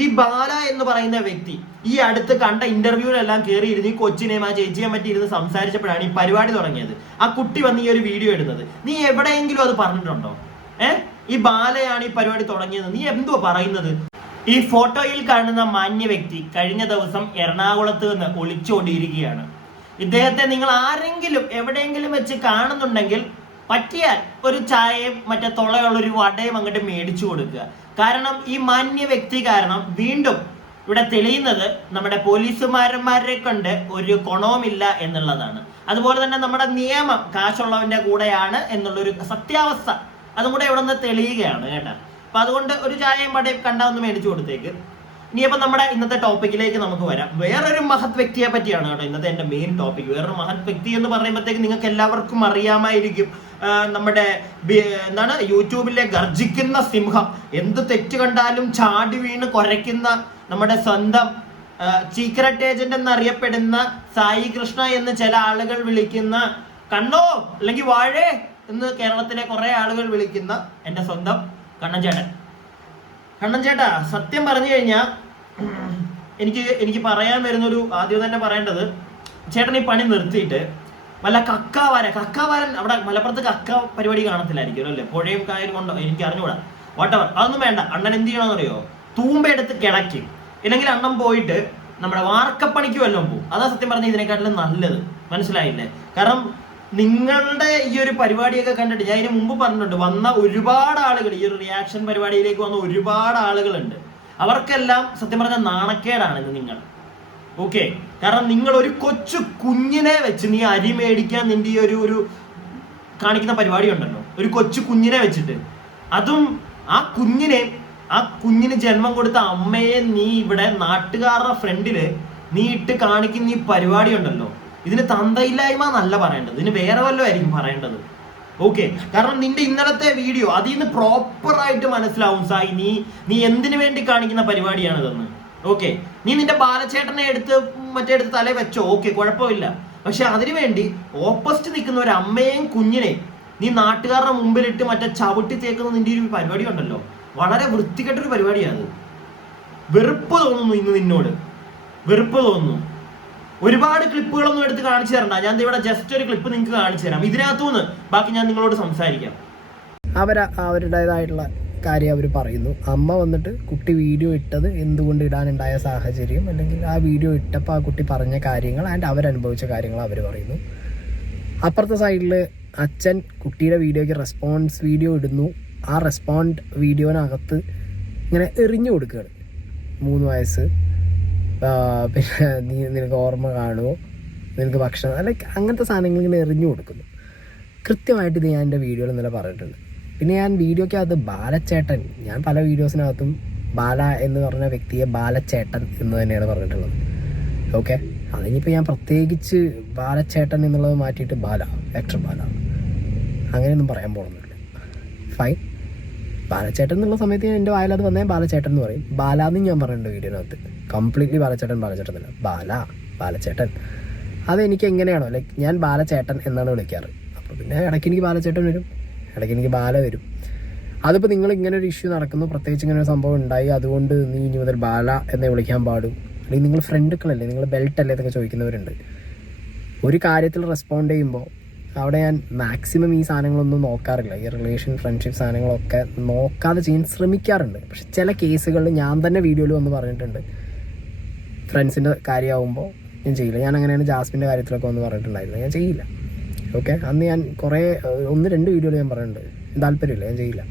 ഈ ബാല എന്ന് പറയുന്ന വ്യക്തി ഈ അടുത്ത് കണ്ട ഇന്റർവ്യൂവിലെല്ലാം കയറിയിരുന്ന് ഈ കൊച്ചിനെയും ആ ചേച്ചിയെ പറ്റി ഇരുന്ന് സംസാരിച്ചപ്പോഴാണ് ഈ പരിപാടി തുടങ്ങിയത്. ആ കുട്ടി വന്ന് ഈ ഒരു വീഡിയോ ഇടുന്നത്. നീ എവിടെയെങ്കിലും അത് പറഞ്ഞിട്ടുണ്ടോ? ഈ ബാലയാണ് ഈ പരിപാടി തുടങ്ങിയത്, നീ എന്തുവാ പറയുന്നത്? ഈ ഫോട്ടോയിൽ കാണുന്ന മാന്യ വ്യക്തി കഴിഞ്ഞ ദിവസം എറണാകുളത്ത് നിന്ന് ഒളിച്ചോടിയിരിക്കുകയാണ്. ഇദ്ദേഹത്തെ നിങ്ങൾ ആരെങ്കിലും എവിടെയെങ്കിലും വെച്ച് കാണുന്നുണ്ടെങ്കിൽ പറ്റിയാൽ ഒരു ചായയും മറ്റേ തുളയുള്ളൊരു വടയും അങ്ങോട്ട് മേടിച്ചു കൊടുക്കുക. കാരണം ഈ മാന്യ വ്യക്തി കാരണം വീണ്ടും ഇവിടെ തെളിയുന്നത് നമ്മുടെ പോലീസുമാരന്മാരെ കൊണ്ട് ഒരു ഗുണവുമില്ല എന്നുള്ളതാണ്. അതുപോലെ തന്നെ നമ്മുടെ നിയമം കാശുള്ളവന്റെ കൂടെയാണ് എന്നുള്ളൊരു സത്യാവസ്ഥ അതും കൂടെ ഇവിടെ നിന്ന് തെളിയുകയാണ് കേട്ടോ. അപ്പൊ അതുകൊണ്ട് ഒരു ചായയും വടയും കണ്ടാ ഒന്ന് മേടിച്ചു കൊടുത്തേക്ക്. ഇനിയപ്പോ നമ്മുടെ ഇന്നത്തെ ടോപ്പിക്കിലേക്ക് നമുക്ക് വരാം. വേറൊരു മഹത് വ്യക്തിയെ പറ്റിയാണ് കേട്ടോ ഇന്നത്തെ എന്റെ മെയിൻ ടോപ്പിക്. വേറൊരു മഹത് വ്യക്തി എന്ന് പറയുമ്പോഴത്തേക്ക് നിങ്ങൾക്ക് എല്ലാവർക്കും അറിയാമായിരിക്കും. നമ്മുടെ എന്താണ് യൂട്യൂബിലെ ഗർജിക്കുന്ന സിംഹം, എന്ത് തെറ്റ് കണ്ടാലും ചാടി വീണ് കുരയ്ക്കുന്ന നമ്മുടെ സ്വന്തം സീക്രട്ട് ഏജന്റ് എന്നറിയപ്പെടുന്ന സായി കൃഷ്ണ എന്ന് ചില ആളുകൾ വിളിക്കുന്ന, കണ്ണോ അല്ലെങ്കിൽ വാഴേ എന്ന് കേരളത്തിലെ കുറെ ആളുകൾ വിളിക്കുന്ന എന്റെ സ്വന്തം കണ്ണൻ ചേട്ടൻ. കണ്ണൻ ചേട്ടാ, സത്യം പറഞ്ഞു കഴിഞ്ഞാൽ എനിക്ക് പറയാൻ വരുന്നൊരു ആദ്യം തന്നെ പറയേണ്ടത്, ചേട്ടൻ ഈ പണി നിർത്തിയിട്ട് വല്ല കക്കാവാരൻ അവിടെ മലപ്പുറത്ത് കക്ക പരിപാടി കാണത്തില്ലായിരിക്കും അല്ലേ? പുഴയും കായലും കൊണ്ടോ എനിക്ക് അറിഞ്ഞുകൂടാ, വാട്ടവർ, അതൊന്നും വേണ്ട. അണ്ണൻ എന്ത് ചെയ്യണമെന്നറിയോ? തൂമ്പെടുത്ത് കിടക്കും, ഇല്ലെങ്കിൽ അണ്ണൻ പോയിട്ട് നമ്മുടെ വാർക്കപ്പണിക്ക് വല്ലതും പോകും. അതാ സത്യം പറഞ്ഞാൽ ഇതിനെക്കാട്ടിലും നല്ലത്. മനസ്സിലായില്ലേ? കാരണം നിങ്ങളുടെ ഈ ഒരു പരിപാടിയൊക്കെ കണ്ടിട്ട് ഞാൻ ഇതിന് മുമ്പ് പറഞ്ഞിട്ടുണ്ട്, വന്ന ഒരുപാട് ആളുകൾ, ഈ ഒരു റിയാക്ഷൻ പരിപാടിയിലേക്ക് വന്ന ഒരുപാട് ആളുകളുണ്ട്. അവർക്കെല്ലാം സത്യം പറഞ്ഞാൽ നാണക്കേടാണ് ഇത് നിങ്ങൾ. ഓക്കെ, കാരണം നിങ്ങൾ ഒരു കൊച്ചു കുഞ്ഞിനെ വെച്ച് നീ അരി മേടിക്കാൻ നിന്റെ ഈ ഒരു കാണിക്കുന്ന പരിപാടി ഉണ്ടല്ലോ, ഒരു കൊച്ചു കുഞ്ഞിനെ വെച്ചിട്ട്, അതും ആ കുഞ്ഞിന് ജന്മം കൊടുത്ത അമ്മയെ നീ ഇവിടെ നാട്ടുകാരുടെ ഫ്രണ്ടില് നീ ഇട്ട് കാണിക്കുന്ന ഈ പരിപാടി ഉണ്ടല്ലോ, ഇതിന് തന്തയില്ലായ്മ എന്നല്ല പറയേണ്ടത്, ഇതിന് വേറെ വല്ലതും ആയിരിക്കും പറയേണ്ടത്. ഓക്കെ, കാരണം നിന്റെ ഇന്നലത്തെ വീഡിയോ അതിൽ നിന്ന് പ്രോപ്പറായിട്ട് മനസ്സിലാവും സായി നീ എന്തിനു വേണ്ടി കാണിക്കുന്ന പരിപാടിയാണിതെന്ന്. ഓക്കെ, നീ നിന്റെ ബാലച്ചേട്ടനെ എടുത്ത് തലേ വെച്ചോ, ഓക്കെ, കുഴപ്പമില്ല. പക്ഷെ അതിനുവേണ്ടി ഓപ്പോസിറ്റ് നിൽക്കുന്ന ഒരു അമ്മയെയും കുഞ്ഞിനെയും നീ നാട്ടുകാരുടെ മുമ്പിലിട്ട് മറ്റേ ചവിട്ടി തേക്കുന്ന നിന്റെ ഒരു പരിപാടി ഉണ്ടല്ലോ, വളരെ വൃത്തികെട്ടൊരു പരിപാടിയാണ്. വെറുപ്പ് തോന്നുന്നു ഇന്ന് നിന്നോട്, വെറുപ്പ് തോന്നുന്നു. ഒരുപാട് ക്ലിപ്പുകളൊന്നും എടുത്ത് കാണിച്ചു തരണ്ട, ഞാൻ ഇവിടെ ജസ്റ്റ് ഒരു ക്ലിപ്പ് നിങ്ങൾക്ക് കാണിച്ചു തരാം. ഇതിനകത്തുനിന്ന് ബാക്കി ഞാൻ നിങ്ങളോട് സംസാരിക്കാം. അവരുടേതായിട്ടുള്ള കാര്യം അവർ പറയുന്നു. അമ്മ വന്നിട്ട് കുട്ടി വീഡിയോ ഇട്ടത് എന്തുകൊണ്ട് ഇടാനുണ്ടായ സാഹചര്യം, അല്ലെങ്കിൽ ആ വീഡിയോ ഇട്ടപ്പോൾ ആ കുട്ടി പറഞ്ഞ കാര്യങ്ങൾ ആൻഡ് അവരനുഭവിച്ച കാര്യങ്ങൾ അവർ പറയുന്നു. അപ്പുറത്തെ സൈഡിൽ അച്ഛൻ കുട്ടിയുടെ വീഡിയോയ്ക്ക് റെസ്പോൺസ് വീഡിയോ ഇടുന്നു. ആ റെസ്പോണ്ട് വീഡിയോനകത്ത് ഇങ്ങനെ എറിഞ്ഞു കൊടുക്കുകയാണ്. 3 വയസ്സ്, പിന്നെ നിനക്ക് ഓർമ്മ കാണുമോ, നിനക്ക് ഭക്ഷണം, ലൈക്ക് അങ്ങനത്തെ സാധനങ്ങൾ ഇങ്ങനെ എറിഞ്ഞു കൊടുക്കുന്നു. കൃത്യമായിട്ട് ഇത് ഞാൻ എൻ്റെ വീഡിയോയിൽ ഇന്നലെ പറഞ്ഞിട്ടുണ്ട്. പിന്നെ ഞാൻ വീഡിയോയ്ക്കകത്ത് ബാലച്ചേട്ടൻ, ഞാൻ പല വീഡിയോസിനകത്തും ബാല എന്ന് പറഞ്ഞ വ്യക്തിയെ ബാലച്ചേട്ടൻ എന്ന് തന്നെയാണ് പറഞ്ഞിട്ടുള്ളത്. ഓക്കെ, അതിനിപ്പോൾ ഞാൻ പ്രത്യേകിച്ച് ബാലച്ചേട്ടൻ എന്നുള്ളത് മാറ്റിയിട്ട് ആക്ടർ ബാല അങ്ങനെയൊന്നും പറയാൻ പോകുന്നില്ല. ഫൈൻ, ബാലച്ചേട്ടൻ എന്നുള്ള സമയത്ത് ഞാൻ എൻ്റെ വായിലത് വന്നേ ബാലച്ചേട്ടൻ എന്ന് പറയും. ബാലാന്ന് ഞാൻ പറഞ്ഞിട്ടുണ്ട് വീഡിയോനകത്ത്, കംപ്ലീറ്റ്ലി ബാലച്ചേട്ടൻ ബാലച്ചേട്ടൻ. അതെനിക്ക് എങ്ങനെയാണോ, ലൈക്ക് ഞാൻ ബാലച്ചേട്ടൻ എന്നാണ് വിളിക്കാറ്. അപ്പോൾ പിന്നെ ഇടയ്ക്ക് എനിക്ക് ബാലച്ചേട്ടൻ വരും, ഇടയ്ക്ക് എനിക്ക് ബാല വരും. അതിപ്പോൾ നിങ്ങൾ ഇങ്ങനെ ഒരു ഇഷ്യൂ നടക്കുന്നു, പ്രത്യേകിച്ച് ഇങ്ങനെ ഒരു സംഭവം ഉണ്ടായി, അതുകൊണ്ട് നീ ഇനി മുതൽ ബാല എന്നേ വിളിക്കാൻ പാടും, അല്ലെങ്കിൽ നിങ്ങൾ ഫ്രണ്ടുക്കളല്ലേ, നിങ്ങൾ ബെൽറ്റ് അല്ലേ എന്നൊക്കെ ചോദിക്കുന്നവരുണ്ട്. ഒരു കാര്യത്തിൽ റെസ്പോണ്ട് ചെയ്യുമ്പോൾ അവിടെ ഞാൻ മാക്സിമം ഈ സാധനങ്ങളൊന്നും നോക്കാറില്ല. ഈ റിലേഷൻ, ഫ്രണ്ട്ഷിപ്പ് സാധനങ്ങളൊക്കെ നോക്കാതെ ചെയ്യാൻ ശ്രമിക്കാറുണ്ട്. പക്ഷെ ചില കേസുകളിൽ ഞാൻ തന്നെ വീഡിയോയിൽ വന്ന് പറഞ്ഞിട്ടുണ്ട്, ഫ്രണ്ട്സിൻ്റെ കാര്യമാകുമ്പോൾ ഞാൻ ചെയ്യില്ല. ഞാൻ അങ്ങനെയാണ് ജാസ്മിൻ്റെ കാര്യത്തിലൊക്കെ വന്ന് പറഞ്ഞിട്ടുണ്ടായിരുന്നു, ഞാൻ ചെയ്യില്ല. ഓക്കെ, അന്ന് ഞാൻ കുറേ 1-2 വീഡിയോയിൽ ഞാൻ പറഞ്ഞിട്ടുണ്ട്, താല്പര്യമില്ല, ഞാൻ ചെയ്യില്ല.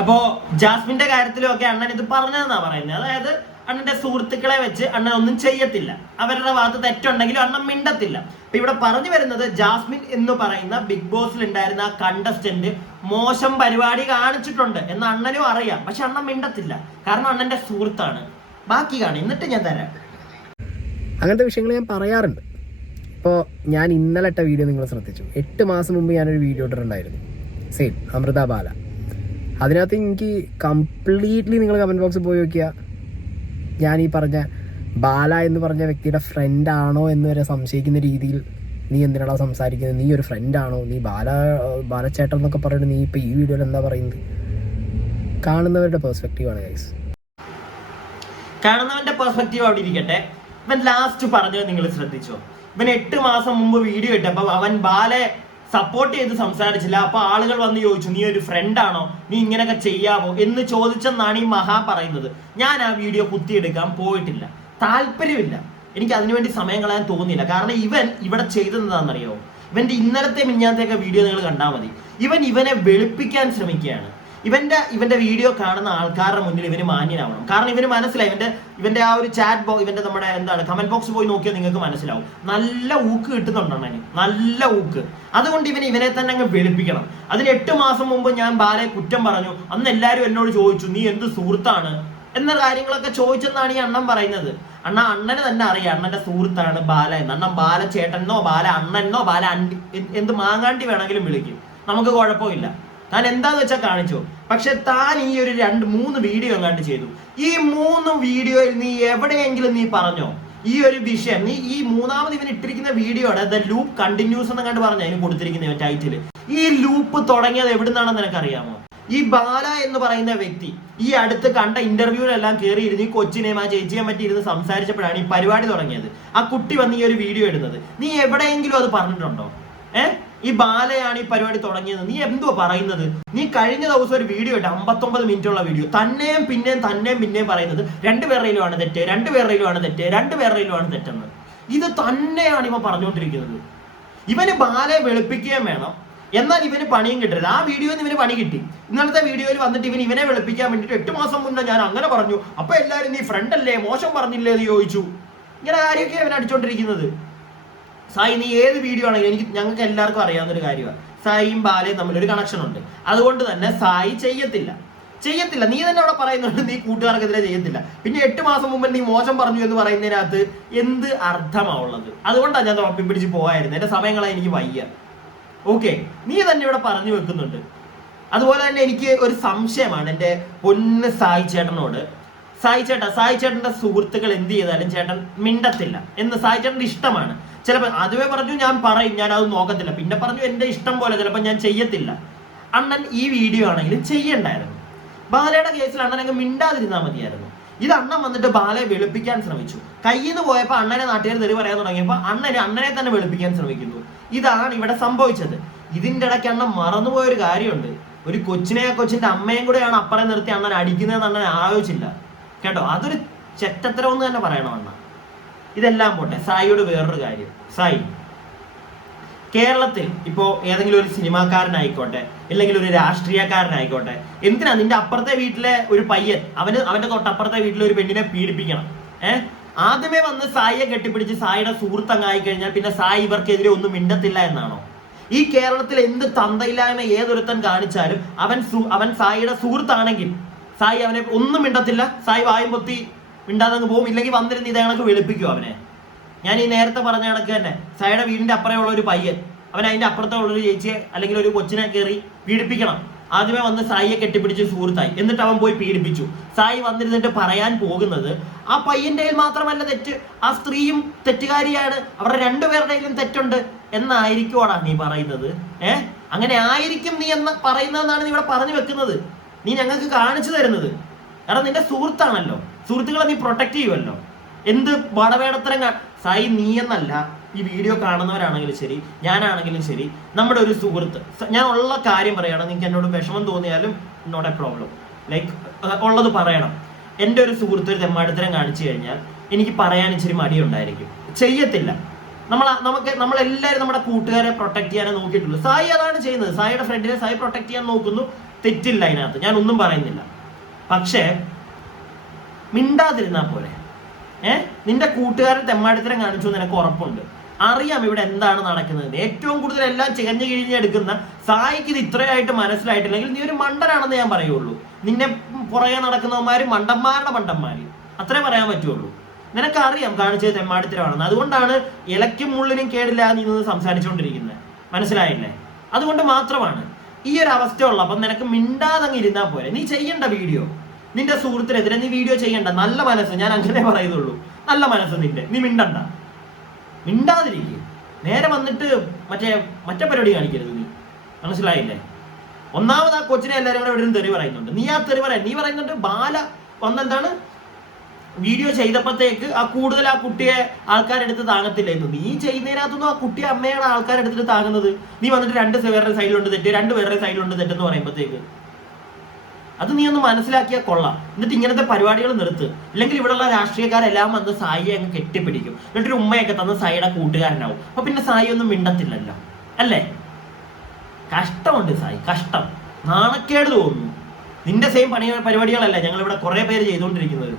അപ്പോ ജാസ്മിന്റെ കാര്യത്തിലൊക്കെ അണ്ണൻ ഇത് പറഞ്ഞതെന്നാ പറയുന്നത്. അതായത് അണ്ണന്റെ സുഹൃത്തുക്കളെ വെച്ച് അണ്ണൻ ഒന്നും ചെയ്യത്തില്ല, അവരുടെ ഭാഗത്ത് തെറ്റുണ്ടെങ്കിലും അണ്ണൻ മിണ്ടത്തില്ല. അപ്പൊ ഇവിടെ പറഞ്ഞു വരുന്നത്, ജാസ്മിൻ എന്ന് പറയുന്ന ബിഗ് ബോസിൽ ഉണ്ടായിരുന്ന ആ കണ്ടസ്റ്റന്റ് മോശം പരിപാടി കാണിച്ചിട്ടുണ്ട് എന്ന് അണ്ണനും അറിയാം, പക്ഷെ അണ്ണൻ മിണ്ടത്തില്ല, കാരണം അണ്ണന്റെ സുഹൃത്താണ്. ബാക്കി കാണും, എന്നിട്ട് ഞാൻ തരാം. അങ്ങനത്തെ വിഷയങ്ങൾ ഞാൻ പറയാറുണ്ട്. ഇപ്പോൾ ഞാൻ ഇന്നലെ ഇട്ട വീഡിയോ നിങ്ങൾ ശ്രദ്ധിച്ചു. 8 മാസം മുമ്പ് ഞാനൊരു വീഡിയോ ഇട്ടിട്ടുണ്ടായിരുന്നു, സെയിം അമൃത ബാല. അതിനകത്ത് എനിക്ക് കംപ്ലീറ്റ്ലി നിങ്ങൾ കമൻറ്റ് ബോക്സിൽ പോയി നോക്കിയാൽ ഞാൻ ഈ പറഞ്ഞ ബാല എന്ന് പറഞ്ഞ വ്യക്തിയുടെ ഫ്രണ്ടാണോ എന്ന് വരെ സംശയിക്കുന്ന രീതിയിൽ, നീ എന്തിനാണോ സംസാരിക്കുന്നത്, നീ ഒരു ഫ്രണ്ടാണോ, നീ ബാലച്ചേട്ടൻ എന്നൊക്കെ പറഞ്ഞിട്ട് നീ ഇപ്പോൾ ഈ വീഡിയോയിൽ എന്താ പറയുന്നത്? കാണുന്നവരുടെ പെർസ്പെക്റ്റീവാണ് ഗൈസ്. കാണുന്നവന്റെ പെർസ്പെക്റ്റീവ് അവിടെ ഇരിക്കട്ടെ. ഇവൻ ലാസ്റ്റ് പറഞ്ഞത് നിങ്ങൾ ശ്രദ്ധിച്ചോ? ഇവൻ 8 മാസം മുമ്പ് വീഡിയോ ഇട്ടപ്പോൾ അവൻ ബാലെ സപ്പോർട്ട് ചെയ്ത് സംസാരിച്ചില്ല. അപ്പൊ ആളുകൾ വന്ന് ചോദിച്ചു, നീ ഒരു ഫ്രണ്ടാണോ, നീ ഇങ്ങനെയൊക്കെ ചെയ്യാവോ എന്ന് ചോദിച്ചെന്നാണ് ഈ മഹാ പറയുന്നത്. ഞാൻ ആ വീഡിയോ കുത്തിയെടുക്കാൻ പോയിട്ടില്ല, താല്പര്യമില്ല, എനിക്ക് അതിനുവേണ്ടി സമയം കളയാൻ തോന്നിയില്ല. കാരണം ഇവൻ ഇവിടെ ചെയ്തെന്താണെന്നറിയോ? ഇവന്റെ ഇന്നലത്തെ മിഞ്ഞാത്തെയൊക്കെ വീഡിയോ നിങ്ങൾ കണ്ടാൽ മതി. ഇവനെ വെളുപ്പിക്കാൻ ശ്രമിക്കുകയാണ്. ഇവന്റെ വീഡിയോ കാണുന്ന ആൾക്കാരുടെ മുന്നിൽ ഇവന് മാന്യനാവണം. കാരണം ഇവന് മനസ്സിലായി, ഇവന്റെ ആ ഒരു ചാറ്റ് ബോക്സ്, ഇവന്റെ നമ്മുടെ എന്താണ് കമന്റ് ബോക്സ് പോയി നോക്കിയാൽ നിങ്ങൾക്ക് മനസ്സിലാവും, നല്ല ഊക്ക് കിട്ടുന്നുണ്ടെണ്ണന്, നല്ല ഊക്ക്. അതുകൊണ്ട് ഇവനെ തന്നെ അങ്ങ് വെളുപ്പിക്കണം. അതിന് 8 മാസം മുമ്പ് ഞാൻ ബാലയെ കുറ്റം പറഞ്ഞു. അന്ന് എല്ലാവരും എന്നോട് ചോദിച്ചു, നീ എന്ത് സുഹൃത്താണ് എന്ന കാര്യങ്ങളൊക്കെ ചോദിച്ചെന്നാണ് ഈ അണ്ണൻ പറയുന്നത്. അണ്ണന് തന്നെ അറിയാം അണ്ണന്റെ സുഹൃത്താണ് ബാല എന്ന്. അണ്ണൻ ബാല ചേട്ടനോ ബാല അണ്ണനോ ബാല എന്ത് മാങ്ങാണ്ടി വേണമെങ്കിലും വിളിക്കും, നമുക്ക് കുഴപ്പമില്ല. താൻ എന്താന്ന് വെച്ചാൽ കാണിച്ചു. പക്ഷെ താൻ ഈ ഒരു 2-3 വീഡിയോ എങ്ങാണ്ട് ചെയ്തു. ഈ 3 വീഡിയോയിൽ നീ എവിടെയെങ്കിലും നീ പറഞ്ഞോ ഈ ഒരു വിഷയം? നീ ഈ 3ാമത് ഇവൻ ഇട്ടിരിക്കുന്ന വീഡിയോയുടെ ദ ലൂപ്പ് കണ്ടിന്യൂസ് എന്ന് കണ്ട് പറഞ്ഞ അതിന് കൊടുത്തിരിക്കുന്ന ടൈറ്റില്. ഈ ലൂപ്പ് തുടങ്ങിയത് എവിടുന്നാണെന്ന് നിനക്കറിയാമോ? ഈ ബാല എന്ന് പറയുന്ന വ്യക്തി ഈ അടുത്ത് കണ്ട ഇന്റർവ്യൂവിലെല്ലാം കയറിയിരുന്ന് ഈ കൊച്ചിനെയും ആ ചേച്ചിയെ പറ്റി ഇരുന്ന് സംസാരിച്ചപ്പോഴാണ് ഈ പരിപാടി തുടങ്ങിയത്. ആ കുട്ടി വന്ന് ഈ ഒരു വീഡിയോ ഇടുന്നത്. നീ എവിടെയെങ്കിലും അത് പറഞ്ഞിട്ടുണ്ടോ? ഈ ബാലയാണ് ഈ പരിപാടി തുടങ്ങിയത്. നീ എന്തുവാ പറയുന്നത്? നീ കഴിഞ്ഞ ദിവസം ഒരു വീഡിയോ ഇട്ട് 59 മിനിറ്റുള്ള വീഡിയോ തന്നെയും പിന്നെയും പറയുന്നത് 2 പേരുടെയിലുമാണ് തെറ്റെന്ന്. ഇത് തന്നെയാണ് ഇവ പറഞ്ഞുകൊണ്ടിരിക്കുന്നത്. ഇവന് ബാലയെ വെളുപ്പിക്കുകയും വേണം, എന്നാൽ ഇവന് പണിയും കിട്ടരുത്. ആ വീഡിയോയിൽ ഇവന് പണി കിട്ടി. ഇന്നലത്തെ വീഡിയോയിൽ വന്നിട്ട് ഇവനെ വെളുപ്പിക്കാൻ വേണ്ടിയിട്ട് 8 മാസം മുന്നേ ഞാൻ അങ്ങനെ പറഞ്ഞു, അപ്പൊ എല്ലാവരും നീ ഫ്രണ്ട് അല്ലേ, മോശം പറഞ്ഞില്ലേ എന്ന് ചോദിച്ചു. ഇങ്ങനെ കാര്യമൊക്കെ ഇവൻ അടിച്ചോണ്ടിരിക്കുന്നത്. സായി, നീ ഏത് വീഡിയോ ആണെങ്കിലും ഞങ്ങൾക്ക് എല്ലാവർക്കും അറിയാവുന്ന ഒരു കാര്യമാണ്, സായിയും ബാലയും തമ്മിലൊരു കണക്ഷൻ ഉണ്ട്. അതുകൊണ്ട് തന്നെ സായി ചെയ്യത്തില്ല. നീ തന്നെ അവിടെ പറയുന്നുണ്ട് നീ കൂട്ടുകാർക്കെതിരെ ചെയ്യത്തില്ല. പിന്നെ 8 മാസം മുമ്പ് നീ മോശം പറഞ്ഞു എന്ന് പറയുന്നതിനകത്ത് എന്ത് അർത്ഥമാണുള്ളത്? അതുകൊണ്ടാണ് ഞാൻ പിടിച്ച് പോകായിരുന്നു. എന്റെ സമയങ്ങളെ എനിക്ക് വയ്യ. ഓക്കെ, നീ തന്നെ ഇവിടെ പറഞ്ഞു വെക്കുന്നുണ്ട്. അതുപോലെ തന്നെ എനിക്ക് ഒരു സംശയമാണ് എൻ്റെ പൊന്ന് സായി ചേട്ടനോട്. സായി ചേട്ടന്റെ സുഹൃത്തുക്കൾ എന്ത് ചെയ്താലും ചേട്ടൻ മിണ്ടത്തില്ല എന്ന് സായി ചേട്ടന്റെ ഇഷ്ടമാണ്. ചിലപ്പോൾ അതുവേ പറഞ്ഞു ഞാൻ പറയും, ഞാൻ അത് നോക്കത്തില്ല. പിന്നെ പറഞ്ഞു എന്റെ ഇഷ്ടം പോലെ, ചിലപ്പോൾ ഞാൻ ചെയ്യത്തില്ല. അണ്ണൻ ഈ വീഡിയോ ആണെങ്കിലും ചെയ്യണ്ടായിരുന്നു. ബാലയുടെ കേസിൽ അണ്ണൻ അങ്ങ് മിണ്ടാതിരുന്നാൽ മതിയായിരുന്നു. ഇത് അണ്ണൻ വന്നിട്ട് ബാലയെ വെളുപ്പിക്കാൻ ശ്രമിച്ചു. കയ്യിൽ നിന്ന് പോയപ്പോൾ അണ്ണനെ നാട്ടുകാർ തെറി പറയാൻ തുടങ്ങിയപ്പോൾ അണ്ണനെ തന്നെ വെളുപ്പിക്കാൻ ശ്രമിക്കുന്നു. ഇതാണ് ഇവിടെ സംഭവിച്ചത്. ഇതിന്റെ ഇടയ്ക്ക് അണ്ണൻ മറന്നുപോയൊരു കാര്യമുണ്ട്. ഒരു കൊച്ചിനെ, ആ കൊച്ചിന്റെ അമ്മയും കൂടെയാണ് അപ്പുറം നിർത്തി അണ്ണൻ അടിക്കുന്നതെന്ന് അണ്ണൻ ആലോചിച്ചില്ല കേട്ടോ. അതൊരു ചെറ്റത്തരമെന്ന് തന്നെ പറയണം അണ്ണ. ഇതെല്ലാം പോട്ടെ, സായിയോട് വേറൊരു കാര്യം. സായി, കേരളത്തിൽ ഇപ്പോ ഏതെങ്കിലും ഒരു സിനിമാക്കാരനായിക്കോട്ടെ, അല്ലെങ്കിൽ ഒരു രാഷ്ട്രീയക്കാരനായിക്കോട്ടെ, എന്തിനാ നിന്റെ അപ്പുറത്തെ വീട്ടിലെ ഒരു പയ്യൻ അവന്റെ തൊട്ടപ്പുറത്തെ വീട്ടിലെ ഒരു പെണ്ണിനെ പീഡിപ്പിക്കണം? ആദ്യമേ വന്ന് സായിയെ കെട്ടിപ്പിടിച്ച് സായിയുടെ സുഹൃത്തങ്ങായി കഴിഞ്ഞാൽ പിന്നെ സായി ഇവർക്കെതിരെ ഒന്നും മിണ്ടത്തില്ല എന്നാണോ? ഈ കേരളത്തിൽ എന്ത് തന്തയില്ലായ്മ ഏതൊരുത്തൻ കാണിച്ചാലും അവൻ സായിയുടെ സുഹൃത്താണെങ്കിൽ സായി അവനെ ഒന്നും മിണ്ടത്തില്ല. സായി വായും പൊത്തി മിണ്ടാതങ്ങ് പോകും. ഇല്ലെങ്കിൽ വന്നിരുന്ന് ഇതേ കണക്ക് വെളുപ്പിക്കും അവനെ. ഞാൻ ഈ നേരത്തെ പറഞ്ഞ കണക്ക് തന്നെ സായിയുടെ വീടിന്റെ അപ്പുറമുള്ള ഒരു പയ്യൻ അവൻ അതിന്റെ അപ്പുറത്തെ ഉള്ളൊരു ചേച്ചിയെ അല്ലെങ്കിൽ ഒരു കൊച്ചിനെ കയറി പീഡിപ്പിക്കണം. ആദ്യമേ വന്ന് സായിയെ കെട്ടിപ്പിടിച്ച് സുഹൃത്തായി, എന്നിട്ട് അവൻ പോയി പീഡിപ്പിച്ചു. സായി വന്നിരുന്നിട്ട് പറയാൻ പോകുന്നത് ആ പയ്യന്റെ മാത്രമല്ല തെറ്റ്, ആ സ്ത്രീയും തെറ്റുകാരിയാണ്, അവരുടെ 2 പേരുടെയിലും തെറ്റുണ്ട് എന്നായിരിക്കുവാടാ നീ പറയുന്നത്? അങ്ങനെ ആയിരിക്കും നീ എന്ന് പറയുന്നതെന്നാണ് നീ ഇവിടെ പറഞ്ഞു വെക്കുന്നത്. നീ ഞങ്ങൾക്ക് കാണിച്ചു തരുന്നത്. കാരണം നിന്റെ സുഹൃത്താണല്ലോ, സുഹൃത്തുക്കളെ നീ പ്രൊട്ടക്ട് ചെയ്യുമല്ലോ. എന്ത് വടവേടത്തരം സായി, നീ എന്നല്ല, ഈ വീഡിയോ കാണുന്നവരാണെങ്കിലും ശരി, ഞാനാണെങ്കിലും ശരി, നമ്മുടെ ഒരു സുഹൃത്ത്, ഞാൻ ഉള്ള കാര്യം പറയണം. നിങ്ങൾക്ക് എന്നോട് വിഷമം തോന്നിയാലും നോട്ട് എ പ്രോബ്ലം, ലൈക്ക് ഉള്ളത് പറയണം. എൻ്റെ ഒരു സുഹൃത്ത് ഒരു തെമ്മാടിത്തരം കാണിച്ചു കഴിഞ്ഞാൽ എനിക്ക് പറയാൻ ഇച്ചിരി മടിയുണ്ടായിരിക്കും, ചെയ്യത്തില്ല. നമ്മളെല്ലാവരും നമ്മുടെ കൂട്ടുകാരെ പ്രൊട്ടക്ട് ചെയ്യാനേ നോക്കിയിട്ടുള്ളൂ. സായി അതാണ് ചെയ്യുന്നത്. സായിയുടെ ഫ്രണ്ടിനെ സായി പ്രൊട്ടക്ട് ചെയ്യാൻ നോക്കുന്നു, തെറ്റില്ല അതിനകത്ത്, ഞാൻ ഒന്നും പറയുന്നില്ല. പക്ഷേ മിണ്ടാതിരുന്നാ പോലെ. നിന്റെ കൂട്ടുകാരൻ തെമ്മാടിത്തരം കാണിച്ചു നിനക്ക് ഉറപ്പുണ്ട്, അറിയാം ഇവിടെ എന്താണ് നടക്കുന്നത്. ഏറ്റവും കൂടുതൽ എല്ലാം ചികഞ്ഞു കിഴിഞ്ഞെടുക്കുന്ന സായിക്ക് ഇത് ഇത്രയായിട്ട് മനസ്സിലായിട്ടില്ലെങ്കിൽ നീ ഒരു മണ്ടനാണെന്ന് ഞാൻ പറയുള്ളൂ. നിന്നെ പുറകെ നടക്കുന്നവന്മാര് മണ്ടന്മാര് അത്രേ പറയാൻ പറ്റുള്ളൂ. നിനക്കറിയാം കാണിച്ചത് തെമ്മാടിത്തരമാണെന്ന്. അതുകൊണ്ടാണ് ഇലയ്ക്കും മുള്ളിനും കേടില്ല നീ നിന്ന് സംസാരിച്ചുകൊണ്ടിരിക്കുന്നത്, മനസ്സിലായില്ലേ? അതുകൊണ്ട് മാത്രമാണ് ഈ ഒരു അവസ്ഥ ഉള്ളപ്പോൾ നിനക്ക് മിണ്ടാതങ്ങ് ഇരുന്നാൽ പോലെ. നീ ചെയ്യേണ്ട വീഡിയോ നിന്റെ സുഹൃത്തിനെതിരെ നീ വീഡിയോ ചെയ്യണ്ട. നല്ല മനസ്സ്, ഞാൻ അങ്ങനെ പറയുന്നുള്ളൂ, നല്ല മനസ്സ് നിന്റെ. നീ മിണ്ടാതിരിക്കുക. നേരെ വന്നിട്ട് മറ്റേ പരിപാടി കാണിക്കരുത് നീ, മനസ്സിലായില്ലേ? ഒന്നാമത് ആ കൊച്ചിനെ എല്ലാവരും കൂടെ ഇവിടെ തെറി പറയുന്നുണ്ട്. നീ ആ തെറി നീ പറയുന്നുണ്ട് ബാല വന്നെന്താണ് വീഡിയോ ചെയ്തപ്പോഴത്തേക്ക് കൂടുതൽ ആ കുട്ടിയെ ആൾക്കാരെടുത്ത് താങ്ങത്തില്ലായിരുന്നു. നീ ചെയ്യുന്നതിനകത്തൊന്നും ആ കുട്ടിയെ അമ്മയാണ് ആൾക്കാരെടുത്തിട്ട് താങ്ങുന്നത്. നീ വന്നിട്ട് രണ്ട് പേരുടെ സൈഡിലുണ്ട് തെറ്റ്, രണ്ട് പേരുടെ സൈഡിലുണ്ട് തെറ്റെന്ന് പറയുമ്പോഴത്തേക്ക് അത് നീ ഒന്ന് മനസ്സിലാക്കിയാൽ കൊള്ളാം. എന്നിട്ട് ഇങ്ങനത്തെ പരിപാടികൾ നിർത്ത്. ഇല്ലെങ്കിൽ ഇവിടെയുള്ള രാഷ്ട്രീയക്കാരെല്ലാം വന്ന് സായിയെ അങ്ങ് കെട്ടിപ്പിടിക്കും. എന്നിട്ടൊരു ഉമ്മയൊക്കെ തന്ന് സായിയുടെ കൂട്ടുകാരനാവും. അപ്പൊ പിന്നെ സായി ഒന്നും മിണ്ടത്തില്ലല്ലോ, അല്ലേ? കഷ്ടമുണ്ട് സായി, കഷ്ടം, നാണക്കേട് തോന്നുന്നു. നിന്റെ സെയിം പരിപാടികളല്ല ഞങ്ങൾ ഇവിടെ കുറെ പേര് ചെയ്തുകൊണ്ടിരിക്കുന്നത്.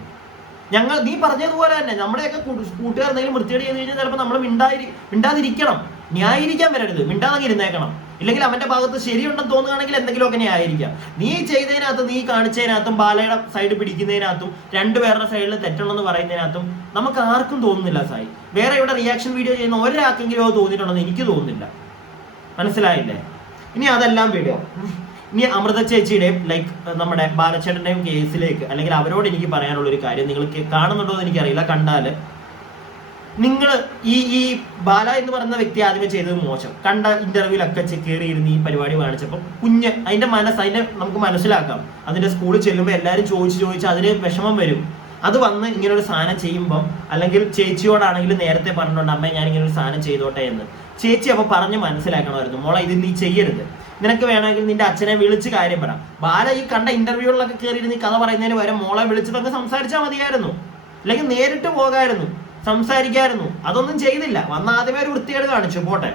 നീ പറഞ്ഞതുപോലെ തന്നെ നമ്മുടെയൊക്കെ കൂട്ടുകാർ എന്തെങ്കിലും വൃത്തികേട് ചെയ്ത് കഴിഞ്ഞാൽ ചിലപ്പോൾ നമ്മൾ മിണ്ടാതിരിക്കണം, ന്യായീകരിക്കാൻ വരരുത്, മിണ്ടാതെ ഇരുന്നേക്കണം. ഇല്ലെങ്കിൽ അവന്റെ ഭാഗത്ത് ശരിയുണ്ടെന്ന് തോന്നുകയാണെങ്കിൽ എന്തെങ്കിലുമൊക്കെ ന്യായീകരിക്കാം. നീ ചെയ്തതിനകത്തും നീ കാണിച്ചതിനകത്തും ബാലയുടെ സൈഡ് പിടിക്കുന്നതിനകത്തും രണ്ടുപേരുടെ സൈഡിൽ തെറ്റുണ്ടെന്ന് പറയുന്നതിനകത്തും നമുക്ക് ആർക്കും തോന്നുന്നില്ല സായി. വേറെ ഇവിടെ റിയാക്ഷൻ വീഡിയോ ചെയ്യുന്ന ഒരാൾക്കെങ്കിലും അത് തോന്നിയിട്ടുണ്ടെന്ന് എനിക്ക് തോന്നുന്നില്ല. മനസ്സിലായില്ലേ? ഇനി അതെല്ലാം വീഡിയോ, ഇനി അമൃത ചേച്ചിയുടെയും നമ്മുടെ ബാലച്ചേട്ടന്റെയും കേസിലേക്ക്, അല്ലെങ്കിൽ അവരോട് എനിക്ക് പറയാനുള്ള ഒരു കാര്യം, നിങ്ങൾ കാണുന്നുണ്ടോ എന്ന് എനിക്കറിയില്ല. കണ്ടാല് നിങ്ങൾ ഈ ബാല എന്ന് പറയുന്ന വ്യക്തി ആദ്യമേ ചെയ്തത് മോശം. കണ്ട ഇന്റർവ്യൂലൊക്കെ കയറിയിരുന്ന് ഈ പരിപാടി കാണിച്ചപ്പോൾ അതിന്റെ നമുക്ക് മനസ്സിലാക്കാം. അതിന്റെ സ്കൂളിൽ ചെല്ലുമ്പോൾ എല്ലാവരും ചോദിച്ച് അതിന് വിഷമം വരും. അത് വന്ന് ഇങ്ങനെ ഒരു സാധനം ചെയ്യുമ്പം, അല്ലെങ്കിൽ ചേച്ചിയോടാണെങ്കിലും നേരത്തെ പറഞ്ഞിട്ടുണ്ട് അമ്മ ഞാൻ ഇങ്ങനെ ഒരു സാധനം ചെയ്തോട്ടെ എന്ന്. ചേച്ചി അപ്പൊ പറഞ്ഞ് മനസ്സിലാക്കണമായിരുന്നു, മോളെ ഇത് നീ ചെയ്യരുത്, നിനക്ക് വേണമെങ്കിൽ നിന്റെ അച്ഛനെ വിളിച്ച് കാര്യം പറ. ബാല ഈ കണ്ട ഇന്റർവ്യൂകളിലൊക്കെ കയറിയിരുന്ന് ഈ കഥ പറയുന്നതിന് വരെ മോളെ വിളിച്ചിട്ടൊക്കെ സംസാരിച്ചാൽ മതിയായിരുന്നു, അല്ലെങ്കിൽ നേരിട്ട് പോകായിരുന്നു, സംസാരിക്കായിരുന്നു. അതൊന്നും ചെയ്തില്ല. വന്ന ആദ്യമേ ഒരു വൃത്തികേട് കാണിച്ചു, പോട്ടെ.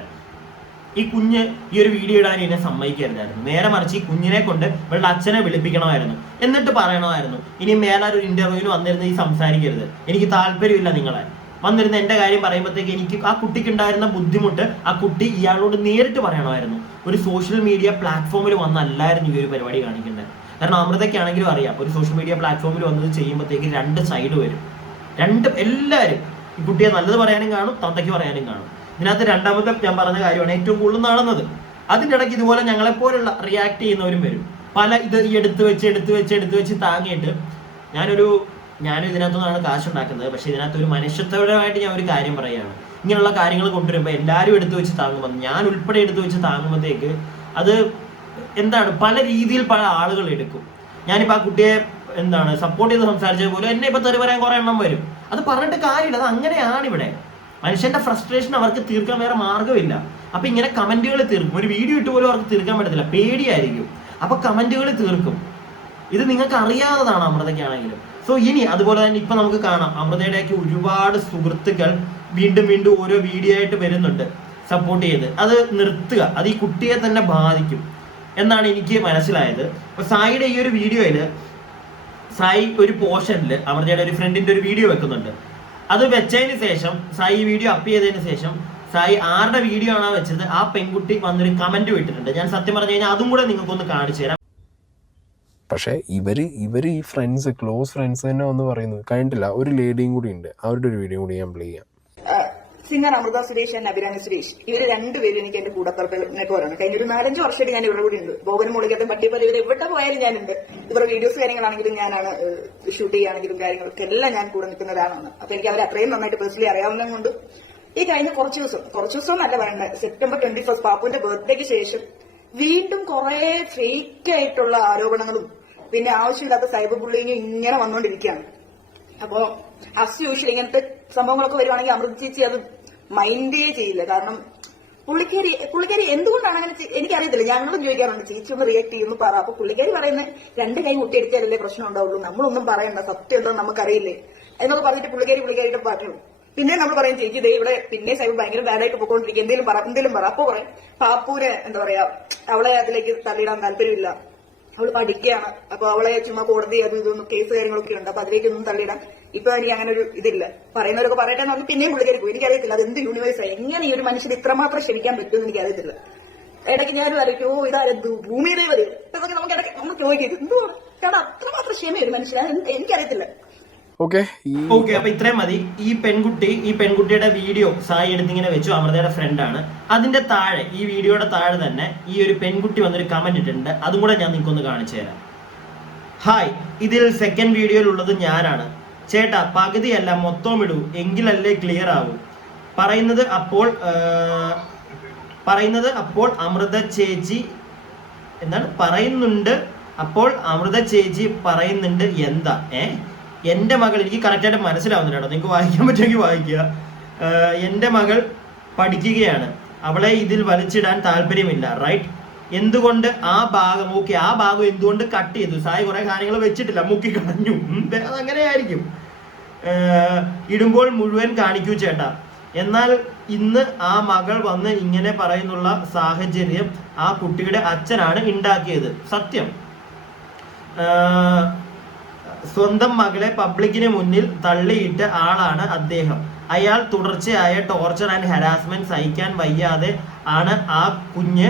ഈ കുഞ്ഞ് ഈ ഒരു വീഡിയോ ഇടാൻ എന്നെ സമ്മതിക്കരുതായിരുന്നു. നേരെ മറിച്ച് ഈ കുഞ്ഞിനെ കൊണ്ട് ഇവളുടെ അച്ഛനെ വിളിപ്പിക്കണമായിരുന്നു. എന്നിട്ട് പറയണമായിരുന്നു, ഇനി മേലാൽ ഒരു ഇന്റർവ്യൂവിന് വന്നിരുന്ന് ഈ സംസാരിക്കരുത്, എനിക്ക് താല്പര്യമില്ല നിങ്ങളെ. വന്നിരുന്ന എന്റെ കാര്യം പറയുമ്പോഴത്തേക്ക് എനിക്ക് ആ കുട്ടിക്ക് ഉണ്ടായിരുന്ന ബുദ്ധിമുട്ട് ആ കുട്ടി ഇയാളോട് നേരിട്ട് പറയണമായിരുന്നു. ഒരു സോഷ്യൽ മീഡിയ പ്ലാറ്റ്ഫോമിൽ വന്നല്ലായിരുന്നു ഈ ഒരു പരിപാടി കാണിക്കേണ്ടത്. കാരണം അമൃതയ്ക്കാണെങ്കിലും അറിയാം, ഒരു സോഷ്യൽ മീഡിയ പ്ലാറ്റ്ഫോമിൽ വന്നത് ചെയ്യുമ്പോഴത്തേക്ക് രണ്ട് സൈഡ് വരും. എല്ലാവരും ഈ കുട്ടിയെ നല്ലത് പറയാനും കാണും, തന്തയ്ക്ക് പറയാനും കാണും. ഇതിനകത്ത് രണ്ടാമത്തെ ഞാൻ പറഞ്ഞ കാര്യമാണ് ഏറ്റവും കൂടുതൽ നടന്നത്. അതിൻ്റെ ഇടയ്ക്ക് ഇതുപോലെ ഞങ്ങളെപ്പോലുള്ള റിയാക്ട് ചെയ്യുന്നവരും വരും. ഇത് ഈ എടുത്ത് വെച്ച് താങ്ങിയിട്ട് ഞാനും ഇതിനകത്തുനിന്നാണ് കാശുണ്ടാക്കുന്നത്. പക്ഷെ ഇതിനകത്ത് ഒരു മനുഷ്യത്വപരമായിട്ട് ഞാൻ ഒരു കാര്യം പറയുകയാണ്. ഇങ്ങനെയുള്ള കാര്യങ്ങൾ കൊണ്ടുവരുമ്പോൾ എല്ലാവരും എടുത്തു വെച്ച് താങ്ങുമ്പോൾ, ഞാൻ ഉൾപ്പെടെ എടുത്തു വെച്ച് താങ്ങുമ്പോഴത്തേക്ക് അത് പല രീതിയിൽ പല ആളുകൾ എടുക്കും. ഞാനിപ്പോൾ ആ കുട്ടിയെ സപ്പോർട്ട് ചെയ്ത് സംസാരിച്ചത് പോലും എന്നെ ഇപ്പൊ തെറി പറയാൻ കുറെ എണ്ണം വരും. അത് പറഞ്ഞിട്ട് കാര്യമില്ല, അത് അങ്ങനെയാണ് ഇവിടെ. മനുഷ്യന്റെ ഫ്രസ്ട്രേഷൻ അവർക്ക് തീർക്കാൻ വേറെ മാർഗ്ഗമില്ല. അപ്പൊ ഇങ്ങനെ കമന്റുകൾ തീർക്കും. ഒരു വീഡിയോ ഇട്ട് പോലും അവർക്ക് തീർക്കാൻ പറ്റത്തില്ല, പേടിയായിരിക്കും. അപ്പൊ കമന്റുകൾ തീർക്കും. ഇത് നിങ്ങൾക്ക് അറിയാവുന്നതാണ് അമൃതയ്ക്കാണെങ്കിലും. സോ ഇനി അതുപോലെ തന്നെ ഇപ്പൊ നമുക്ക് കാണാം, അമൃതയുടെയൊക്കെ ഒരുപാട് സുഹൃത്തുക്കൾ വീണ്ടും ഓരോ വീഡിയോ ആയിട്ട് വരുന്നുണ്ട് സപ്പോർട്ട് ചെയ്ത്. അത് നിർത്തുക, അത് ഈ കുട്ടിയെ തന്നെ ബാധിക്കും എന്നാണ് എനിക്ക് മനസ്സിലായത്. അപ്പൊ സായിയുടെ ഈ ഒരു വീഡിയോയില് സായി ഒരു പോർഷനിൽ അമൃതയുടെ ഒരു ഫ്രണ്ടിന്റെ ഒരു വീഡിയോ വെക്കുന്നുണ്ട്. അത് വെച്ചതിന് ശേഷം സായി ഈ വീഡിയോ അപ്പ് ചെയ്തതിന് ശേഷം സായി ആരുടെ വീഡിയോ ആണോ വെച്ചത് ആ പെൺകുട്ടി വന്നൊരു കമന്റ് വിട്ടിട്ടുണ്ട്. ഞാൻ സത്യം പറഞ്ഞു കഴിഞ്ഞാൽ അതും കൂടെ നിങ്ങൾക്കൊന്ന് കാണിച്ചു തരാം. പക്ഷേ ഇവര് ഈ ഫ്രണ്ട്സ്, ക്ലോസ് ഫ്രണ്ട്സ് തന്നെ ഒന്ന് പറയുന്നത് കഴിഞ്ഞിട്ടില്ല. ഒരു ലേഡിയും കൂടി ഉണ്ട്, അവരുടെ ഒരു വീഡിയോ കൂടി ഞാൻ പ്ലേ ചെയ്യാം. സിംഗർ അമൃത സുരേഷ് ആൻഡ് അഭിരാമി സുരേഷ്, ഇവര് രണ്ടുപേരും എനിക്ക് എന്റെ കൂടപ്പിറപ്പിനെപ്പോലാണ്. കഴിഞ്ഞ ഒരു 4-5 വർഷമായിട്ട് ഞാൻ ഇവരുടെ കൂടി ഉണ്ട്. ബോബനും മുളിക്കത്തും പട്ടിയപ്പോൾ ഇവർ എവിടെ പോയാലും ഞാനുണ്ട്. ഇവരുടെ വീഡിയോസ് കാര്യങ്ങളാണെങ്കിലും ഞാനാണ് ഷൂട്ട് ചെയ്യുകയാണെങ്കിലും കാര്യങ്ങളൊക്കെ എല്ലാം ഞാൻ കൂടെ നിൽക്കുന്ന ഒരാളാണ്. അപ്പൊ എനിക്ക് അവരെ അത്രയും നന്നായിട്ട് പേഴ്സണലി അറിയാവുന്നത് കൊണ്ട് ഈ കഴിഞ്ഞ കുറച്ച് ദിവസം എന്നല്ല പറയേണ്ടത്, സെപ്റ്റംബർ 21 പാപ്പുവിന്റെ ബർത്ത്ഡേക്ക് ശേഷം വീണ്ടും കുറെ ഫേക്ക് ആയിട്ടുള്ള ആരോപണങ്ങളും പിന്നെ ആവശ്യമില്ലാത്ത സൈബർ ബുള്ളിങ്ങും ഇങ്ങനെ വന്നുകൊണ്ടിരിക്കുകയാണ്. അപ്പോ ആസ് യൂഷ്വൽ ഇങ്ങനത്തെ സംഭവങ്ങളൊക്കെ വരുവാണെങ്കിൽ അമൃത ചേച്ചി അത് മൈൻഡേ ചെയ്യില്ല. കാരണം പുള്ളിക്കാരി എന്തുകൊണ്ടാണ് അങ്ങനെ എനിക്കറിയത്തില്ല. ഞങ്ങളും ചോദിക്കാറുണ്ട്, ചേച്ചി ഒന്ന് റിയാക്ട് ചെയ്യുന്നു പറ. അപ്പൊ പുള്ളിക്കാരി പറയുന്നത് 2 കൈ മുട്ടിയടിച്ചാലല്ലേ പ്രശ്നം ഉണ്ടാവുള്ളൂ, നമ്മളൊന്നും പറയണ്ട, സത്യം എന്താ നമുക്കറിയില്ലേ എന്നൊക്കെ പറഞ്ഞിട്ട് പുള്ളിക്കാരിയുടെ പറഞ്ഞു. പിന്നെ നമ്മൾ പറയും ചേച്ചി ദേ ഇവിടെ പിന്നെ സൈബർ ഭയങ്കര ബാഡായിട്ട് പോയിക്കൊണ്ടിരിക്കും, എന്തെങ്കിലും പറ. അപ്പൊ പറയും പാപ്പൂര് എന്താ പറയാ അവളെ അതിലേക്ക് തള്ളിയിടാൻ താല്പര്യമില്ല, അവള് പഠിക്കുകയാണ്, അപ്പൊ അവളെ ചുമ്മാ കോടതി അത് ഇതൊന്നും കേസ് കാര്യങ്ങളൊക്കെ ഉണ്ട്, അപ്പൊ അതിലേക്കൊന്നും തള്ളിയിടാൻ ഇപ്പൊ എനിക്ക് അങ്ങനെ ഒരു ഇതില്ല. പറയുന്നവരൊക്കെ പറയട്ടെ എന്ന് പറഞ്ഞ് പിന്നെയും പുള്ളിക്കാരി പോയി. എനിക്കറിയത്തില്ല അത് എന്ത് യൂണിവേഴ്സായി, എങ്ങനെ ഈ ഒരു മനുഷ്യന് ഇത്രമാത്രം ക്ഷമിക്കാൻ പറ്റുമെന്ന് എനിക്കറിയത്തില്ല. ഇടയ്ക്ക് ഞാനും അറിയിക്കും, ഓ ഇതാരത് ഭൂമിയിലേ വരും ഇതൊക്കെ നമുക്ക് ഇടയ്ക്ക് നമ്മൾ ചോദിക്കും എന്തുവാണ്, കാരണം അത്രമാത്രം ക്ഷമ ഒരു മനുഷ്യന് എനിക്കറിയത്തില്ല. ഓക്കെ അപ്പൊ ഇത്രയും മതി. ഈ പെൺകുട്ടിയുടെ വീഡിയോ സായി എടുത്തിങ്ങനെ വെച്ചു, അമൃതയുടെ ഫ്രണ്ടാണ്. അതിന്റെ താഴെ, ഈ വീഡിയോയുടെ താഴെ തന്നെ ഈ ഒരു പെൺകുട്ടി വന്നൊരു കമന്റ് ഇട്ടിട്ടുണ്ട്. അതും കൂടെ ഞാൻ നിങ്ങൾക്കൊന്ന് കാണിച്ചു തരാം. ഹായ്, ഇതിൽ സെക്കൻഡ് വീഡിയോയിലുള്ളത് ഞാനാണ് ചേട്ടാ, പകുതിയല്ല മൊത്തം ഇടൂ, എങ്കിലല്ലേ ക്ലിയർ ആവൂ. പറയുന്നത് അപ്പോൾ അമൃത ചേച്ചി എന്താണ് പറയുന്നുണ്ട്, അപ്പോൾ അമൃത ചേച്ചി പറയുന്നുണ്ട് എന്താ എൻ്റെ മകൾ, എനിക്ക് കറക്റ്റായിട്ട് മനസ്സിലാവുന്നില്ല കേട്ടോ, നിങ്ങൾക്ക് വായിക്കാൻ പറ്റുമെങ്കിൽ വായിക്കുക. എൻ്റെ മകൾ പഠിക്കുകയാണ്, അവളെ ഇതിൽ വലിച്ചിടാൻ താല്പര്യമില്ല, റൈറ്റ്? എന്തുകൊണ്ട് ആ ഭാഗം, ഓക്കെ, ആ ഭാഗം എന്തുകൊണ്ട് കട്ട് ചെയ്തു? സായി കുറെ കാര്യങ്ങൾ വെച്ചിട്ടില്ല, മുക്കി കളഞ്ഞു, അതങ്ങനെ ആയിരിക്കും. ഇടുമ്പോൾ മുഴുവൻ കാണിക്കൂ ചേട്ടാ. എന്നാൽ ഇന്ന് ആ മകൾ വന്ന് ഇങ്ങനെ പറയുന്നുള്ള സാഹചര്യം ആ കുട്ടിയുടെ അച്ഛനാണ് ഉണ്ടാക്കിയത്. സത്യം. സ്വന്തം മകളെ പബ്ലിക്കിന് മുന്നിൽ തള്ളിയിട്ട ആളാണ് അദ്ദേഹം. അയാൾ തുടർച്ചയായ ടോർച്ചർ ആൻഡ് ഹരാസ്മെന്റ് സഹിക്കാൻ വയ്യാതെ ആണ് ആ കുഞ്ഞ്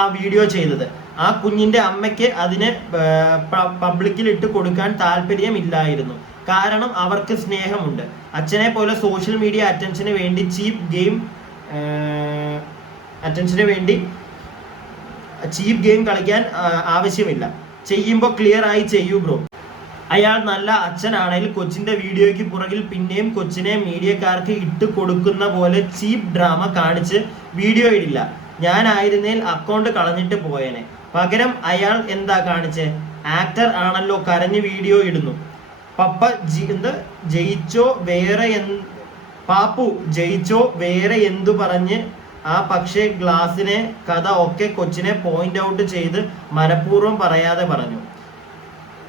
ആ വീഡിയോ ചെയ്തത്. ആ കുഞ്ഞിന്റെ അമ്മയ്ക്ക് അതിനെ പബ്ലിക്കിൽ ഇട്ട് കൊടുക്കാൻ താല്പര്യമില്ലായിരുന്നു. കാരണം അവർക്ക് സ്നേഹമുണ്ട്. അച്ഛനെ പോലെ സോഷ്യൽ മീഡിയ അറ്റൻഷന് വേണ്ടി ചീപ്പ് ഗെയിം കളിക്കാൻ ആവശ്യമില്ല. ചെയ്യുമ്പോൾ ക്ലിയർ ആയി ചെയ്യൂ ബ്രോ. അയാൾ നല്ല അച്ഛനാണെങ്കിൽ കൊച്ചിന്റെ വീഡിയോയ്ക്ക് പുറകിൽ പിന്നെയും കൊച്ചിനെ മീഡിയക്കാർക്ക് ഇട്ട് കൊടുക്കുന്ന പോലെ ചീപ്പ് ഡ്രാമ കാണിച്ച് വീഡിയോ ഇടില്ല. ഞാനായിരുന്നേൽ അക്കൗണ്ട് കളഞ്ഞിട്ട് പോയേനെ. പകരം അയാൾ എന്താ കാണിച്ചേ? ആക്ടർ ആണല്ലോ, കരഞ്ഞ് വീഡിയോ ഇടുന്നു. പാപ്പു ജയിച്ചോ വേറെ എന്തു പറഞ്ഞ് ആ പക്ഷേ ഗ്ലാസിനെ കഥ ഒക്കെ കൊച്ചിനെ പോയിന്റ് ഔട്ട് ചെയ്ത് മനഃപൂർവ്വം പറയാതെ പറഞ്ഞു.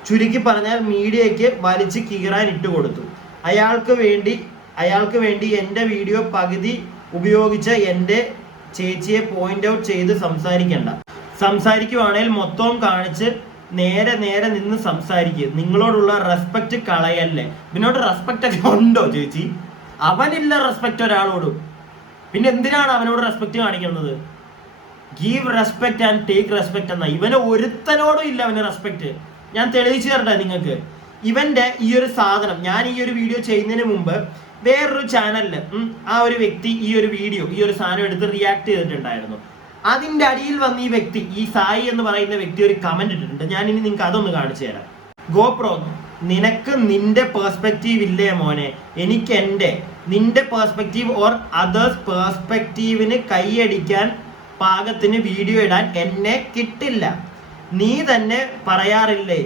ചുരുക്കി പറഞ്ഞാൽ മീഡിയയ്ക്ക് വലിച്ച് കീറാൻ ഇട്ടുകൊടുത്തു. അയാൾക്ക് വേണ്ടി എൻ്റെ വീഡിയോ പകുതി ഉപയോഗിച്ച എൻ്റെ ചേച്ചിയെ പോയിന്റ് ഔട്ട് ചെയ്ത് സംസാരിക്കുവാണെങ്കിൽ മൊത്തം കാണിച്ച് നേരെ നിന്ന് സംസാരിക്കുക. നിങ്ങളോടുള്ള റെസ്പെക്ട് കളയല്ലേ. പിന്നോട്ട് റെസ്പെക്ട് ഒക്കെ ഉണ്ടോ ചേച്ചി? അവനില്ല റെസ്പെക്ട് ഒരാളോടും. പിന്നെ എന്തിനാണ് അവനോട് റെസ്പെക്ട് കാണിക്കുന്നത്? Give respect and take respect എന്ന ഇവന് ഒരുത്തനോടും ഇല്ല അവന് റെസ്പെക്ട്. ഞാൻ തെളിയിച്ചു തരട്ടെ നിങ്ങൾക്ക്. ഇവന്റെ ഈ ഒരു സാധനം ഞാൻ ഈ ഒരു വീഡിയോ ചെയ്യുന്നതിന് മുമ്പ് വേറൊരു ചാനലില് ആ ഒരു വ്യക്തി ഈ ഒരു സാധനം എടുത്ത് റിയാക്ട് ചെയ്തിട്ടുണ്ടായിരുന്നു. അതിന്റെ അടിയിൽ വന്ന് ഈ വ്യക്തി, ഈ സായി എന്ന് പറയുന്ന വ്യക്തി ഒരു കമന്റ് ഇട്ടിട്ടുണ്ട്. ഞാൻ ഇനി നിങ്ങൾക്ക് അതൊന്ന് കാണിച്ചു തരാം. ഗോപ്രോ, നിനക്ക് നിന്റെ പേഴ്സ്പെക്റ്റീവ് ഇല്ലേ മോനെ? എനിക്ക് നിന്റെ പേഴ്സ്പെക്റ്റീവ് ഓർ അതേഴ്സ് പേഴ്സ്പെക്റ്റീവിന് കൈയടിക്കാൻ പാകത്തിന് വീഡിയോ ഇടാൻ എന്നെ കിട്ടില്ല. നീ തന്നെ പറയാറില്ലേ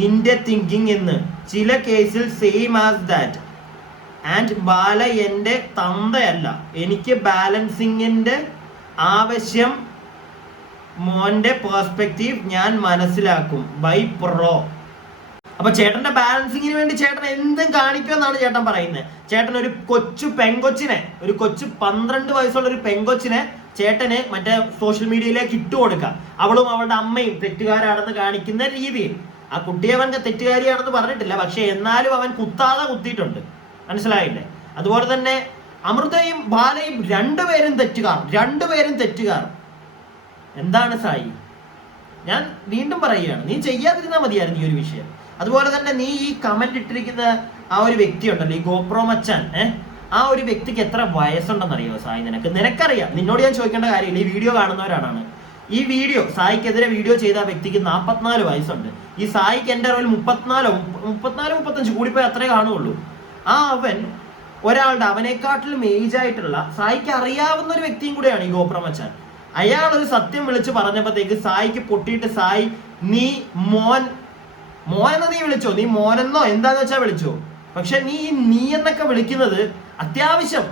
നിന്റെ തിങ്കിങ് എന്ന്. ചില കേസിൽ same as that. And Bala എൻ്റെ തന്തയല്ല. എനിക്ക് ബാലൻസിങ്ങിന്റെ ആവശ്യം. മോന്റെ പേഴ്സ്പെക്റ്റീവ് ഞാൻ മനസ്സിലാക്കും. ബൈ പ്രോ. അപ്പൊ ചേട്ടന്റെ ബാലൻസിങ്ങിന് വേണ്ടി ചേട്ടൻ എന്തും കാണിക്കുമെന്നാണ് ചേട്ടൻ പറയുന്നത്. ചേട്ടൻ ഒരു കൊച്ചു പെങ്കൊച്ചിനെ, ഒരു കൊച്ചു 12 വയസ്സുള്ള ഒരു പെങ്കൊച്ചിനെ ചേട്ടന് മറ്റേ സോഷ്യൽ മീഡിയയിലേക്ക് ഇട്ടുകൊടുക്കാം. അവളും അവളുടെ അമ്മയും തെറ്റുകാരാണെന്ന് കാണിക്കുന്ന രീതിയിൽ. ആ കുട്ടിയെ അവൻ തെറ്റുകാരിയാണെന്ന് പറഞ്ഞിട്ടില്ല, പക്ഷെ എന്നാലും അവൻ കുത്താതെ കുത്തിയിട്ടുണ്ട്. മനസ്സിലായില്ലേ? അതുപോലെ തന്നെ അമൃതയും ബാലയും രണ്ടുപേരും തെറ്റുകാർ. എന്താണ് സായി? ഞാൻ വീണ്ടും പറയുകയാണ്, നീ ചെയ്യാതിരുന്നാൽ മതിയായിരുന്നു ഈ ഒരു വിഷയം. അതുപോലെ തന്നെ നീ ഈ കമന്റ് ഇട്ടിരിക്കുന്ന ആ ഒരു വ്യക്തി ഉണ്ടല്ലോ, ഈ ഗോപ്രോ മച്ചാൻ, ആ ഒരു വ്യക്തിക്ക് എത്ര വയസ്സുണ്ടെന്നറിയോ സായി? നിനക്കറിയാം. നിന്നോട് ഞാൻ ചോദിക്കേണ്ട കാര്യമില്ല, ഈ വീഡിയോ കാണുന്നവരാണ്. ഈ വീഡിയോ സായിക്കെതിരെ വീഡിയോ ചെയ്ത ആ വ്യക്തിക്ക് 44 വയസ്സുണ്ട്. ഈ സായിക്ക് എൻ്റെ അറിവിൽ 34-35 കൂടിപ്പോയി അത്രേ കാണുള്ളൂ. അവൻ ഒരാളുടെ അവനെക്കാട്ടിലും ഏജ് ആയിട്ടുള്ള സായിക്ക് അറിയാവുന്ന ഒരു വ്യക്തിയും കൂടെയാണ് ഈ ഗോപ്രോ മച്ചാൻ. അയാൾ ഒരു സത്യം വിളിച്ച് പറഞ്ഞപ്പോഴത്തേക്ക് സായിക്ക് പൊട്ടിയിട്ട്, സായി നീ മോനെന്ന് നീ വിളിച്ചോ, നീ മോനെന്നോ എന്താന്ന് വെച്ചാൽ വിളിച്ചോ. പക്ഷെ നീ എന്നൊക്കെ വിളിക്കുന്നത് അത്യാവശ്യം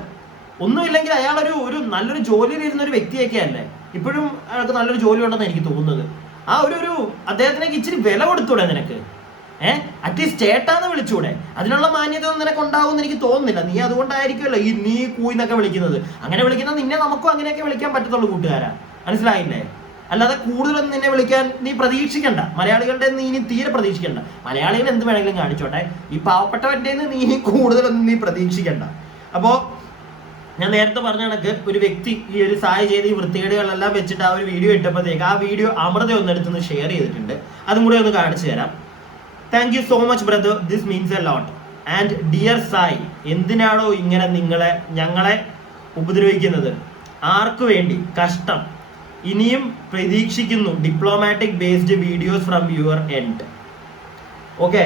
ഒന്നുമില്ലെങ്കിൽ അയാൾ ഒരു നല്ലൊരു ജോലിയിലിരുന്ന ഒരു വ്യക്തിയൊക്കെ അല്ലേ. ഇപ്പോഴും അയാൾക്ക് നല്ലൊരു ജോലി ഉണ്ടെന്ന് എനിക്ക് തോന്നുന്നത്. ആ ഒരു അദ്ദേഹത്തിനേക്ക് ഇച്ചിരി വില കൊടുത്തൂടെ നിനക്ക്? അറ്റ്ലീസ്റ്റ് ചേട്ടാന്ന് വിളിച്ചൂടെ? അതിനുള്ള മാന്യത നിനക്ക് ഉണ്ടാവും എനിക്ക് തോന്നുന്നില്ല. നീ അതുകൊണ്ടായിരിക്കുമല്ലോ ഈ നീ കൂന്നൊക്കെ വിളിക്കുന്നത്. അങ്ങനെ വിളിക്കുന്നത് നിന്നെ നമുക്കും അങ്ങനെയൊക്കെ വിളിക്കാൻ പറ്റത്തുള്ളൂ കൂട്ടുകാരാ. മനസ്സിലായില്ലേ? അല്ലാതെ കൂടുതലൊന്നും നിന്നെ വിളിക്കാൻ നീ പ്രതീക്ഷിക്കണ്ട. മലയാളികളുടെ നീ ഇനി തീരെ പ്രതീക്ഷിക്കണ്ട. മലയാളികൾ എന്ത് വേണമെങ്കിലും കാണിച്ചോട്ടെ. ഈ പാവപ്പെട്ടവന്റെ നീ കൂടുതലൊന്നും നീ പ്രതീക്ഷിക്കണ്ട. അപ്പോ ഞാൻ നേരത്തെ പറഞ്ഞ കണക്ക് ഒരു വ്യക്തി ഈ ഒരു സായി ചെയ്ത് ഈ വൃത്തികേടുകളെല്ലാം വെച്ചിട്ട് ആ ഒരു വീഡിയോ ഇട്ടപ്പോഴത്തേക്ക് ആ വീഡിയോ അമൃത ഒന്നെടുത്തൊന്ന് ഷെയർ ചെയ്തിട്ടുണ്ട്. അതും കൂടെ ഒന്ന് കാണിച്ചു തരാം. Thank you so much brother, this means a lot. And dear Sai, എന്തിനാണോ ഇങ്ങനെ ഞങ്ങളെ ഉപദ്രവിക്കുന്നത്? ആർക്കു വേണ്ടി? കഷ്ടം. ഇനിയും പ്രതീക്ഷിക്കുന്നു diplomatic based videos from your end. Okay,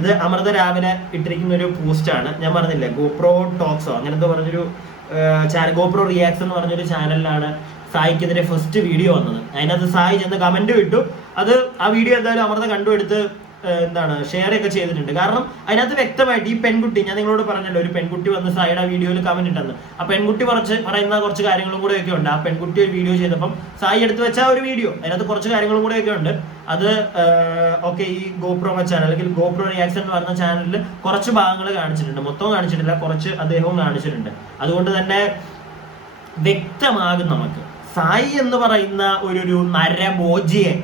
ഇത് അമൃത രാവിലെ ഇട്ടിരിക്കുന്ന ഒരു പോസ്റ്റാണ്. ഞാൻ പറഞ്ഞില്ലേ, ഗോപ്രോ ടോക്സോ അങ്ങനത്തെ പറഞ്ഞൊരു ചാനൽ, ഗോപ്രോ റിയാക്സ് എന്ന് പറഞ്ഞൊരു ചാനലിലാണ് സായിക്കെതിരെ ഫസ്റ്റ് വീഡിയോ വന്നത്. അതിനകത്ത് സായി ചെന്ന് കമന്റ് ഇട്ടു. ആ വീഡിയോ എന്തായാലും അമൃത കണ്ടുപിടുത്ത് എന്താണ് ഷെയർ ഒക്കെ ചെയ്തിട്ടുണ്ട്. കാരണം അതിനകത്ത് വ്യക്തമായിട്ട് ഈ പെൺകുട്ടി, ഞാൻ നിങ്ങളോട് പറഞ്ഞല്ലോ, ഒരു പെൺകുട്ടി വന്ന് സായിയുടെ വീഡിയോയിൽ കമന്റ് ഇട്ടെന്ന്. ആ പെൺകുട്ടി പറയുന്ന കുറച്ച് കാര്യങ്ങളും കൂടെ ഒക്കെ ഉണ്ട്. ആ പെൺകുട്ടി ഒരു വീഡിയോ ചെയ്തപ്പം സായി എടുത്ത് വെച്ച ഒരു വീഡിയോ, അതിനകത്ത് കുറച്ച് കാര്യങ്ങളും കൂടെ ഒക്കെ ഉണ്ട്. അത് ഓക്കെ, ഈ ഗോപ്രോ ചാനൽ അല്ലെങ്കിൽ ഗോപ്രോ റിയാക്ഷൻ എന്ന് പറഞ്ഞ ചാനലിൽ കുറച്ച് ഭാഗങ്ങൾ കാണിച്ചിട്ടുണ്ട്, മൊത്തം കാണിച്ചിട്ടില്ല, കുറച്ച് അദ്ദേഹവും കാണിച്ചിട്ടുണ്ട്. അതുകൊണ്ട് തന്നെ വ്യക്തമാകും നമുക്ക് സായി എന്ന് പറയുന്ന ഒരു നരഭോജിയെ